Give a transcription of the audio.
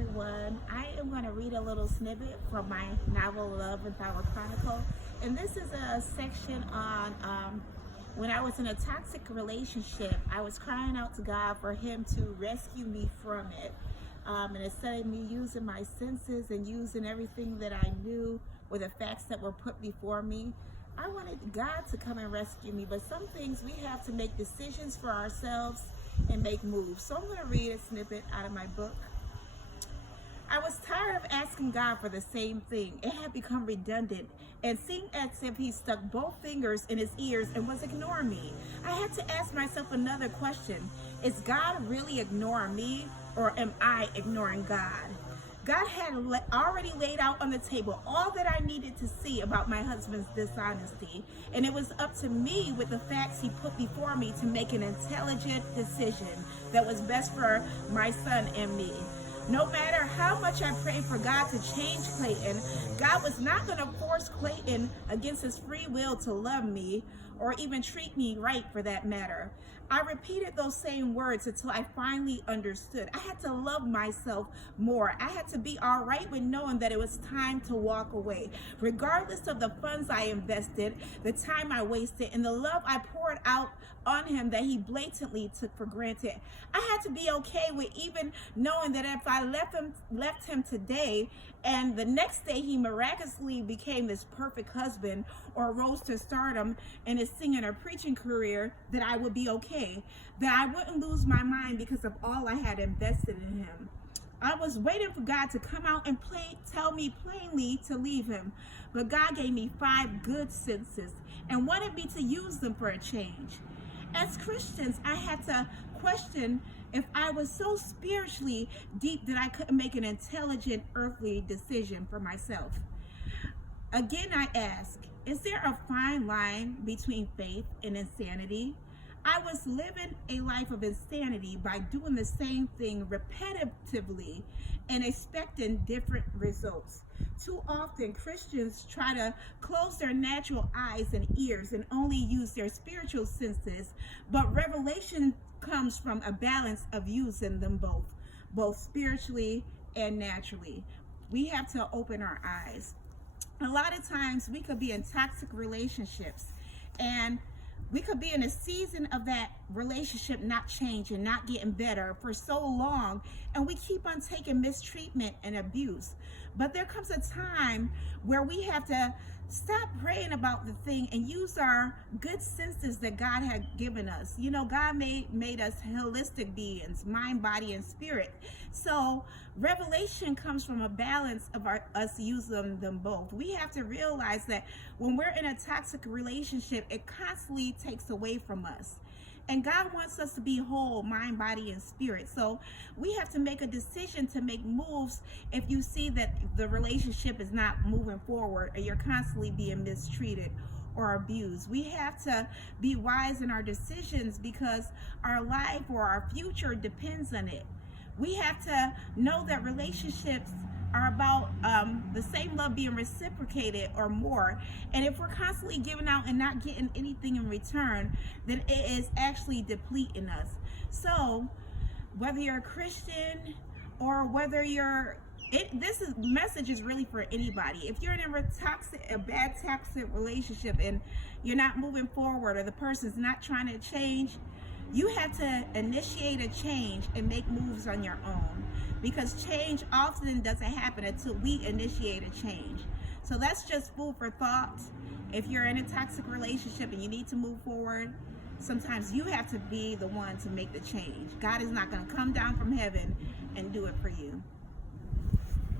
everyone. I am going to read a little snippet from my novel, Eleventh Hour Chronicle. And this is a section on when I was in a toxic relationship. I was crying out to God for Him to rescue me from it. And instead of me using my senses and using everything that I knew or the facts that were put before me, I wanted God to come and rescue me. But some things we have to make decisions for ourselves and make moves. So I'm going to read a snippet out of my book. I was tired of asking God for the same thing. It had become redundant and seemed as if He stuck both fingers in His ears and was ignoring me. I had to ask myself another question. Is God really ignoring me, or am I ignoring God? God had already laid out on the table all that I needed to see about my husband's dishonesty, and it was up to me with the facts He put before me to make an intelligent decision that was best for my son and me. No matter how much I prayed for God to change Clayton, God was not going to force Clayton against his free will to love me or even treat me right, for that matter. I repeated those same words until I finally understood. I had to love myself more. I had to be all right with knowing that it was time to walk away. Regardless of the funds I invested, the time I wasted, and the love I poured out on him that he blatantly took for granted. I had to be okay with even knowing that if I left him today and the next day he miraculously became this perfect husband or rose to stardom in his singing or preaching career, that I would be okay, that I wouldn't lose my mind because of all I had invested in him. I was waiting for God to come out and tell me plainly to leave him, but God gave me 5 good senses and wanted me to use them for a change. As Christians, I had to question if I was so spiritually deep that I couldn't make an intelligent earthly decision for myself. Again, I ask, is there a fine line between faith and insanity? I was living a life of insanity by doing the same thing repetitively and expecting different results. Too often, Christians try to close their natural eyes and ears and only use their spiritual senses, but revelation comes from a balance of using them both spiritually and naturally. We have to open our eyes. A lot of times we could be in toxic relationships, and we could be in a season of that relationship not changing, not getting better for so long, and we keep on taking mistreatment and abuse. But there comes a time where we have to stop praying about the thing and use our good senses that God had given us. You know, God made us holistic beings, mind, body, and spirit. So revelation comes from a balance of us using them both. We have to realize that when we're in a toxic relationship, it constantly takes away from us. And God wants us to be whole, mind, body, and spirit. So we have to make a decision to make moves if you see that the relationship is not moving forward or you're constantly being mistreated or abused. We have to be wise in our decisions because our life or our future depends on it. We have to know that relationships are about the same love being reciprocated or more. And if we're constantly giving out and not getting anything in return, then it is actually depleting us. So whether you're a Christian or whether this message is really for anybody. If you're in a bad toxic relationship and you're not moving forward, or the person's not trying to change, you have to initiate a change and make moves on your own, because change often doesn't happen until we initiate a change. So that's just food for thought. If you're in a toxic relationship and you need to move forward, sometimes you have to be the one to make the change. God is not going to come down from heaven and do it for you.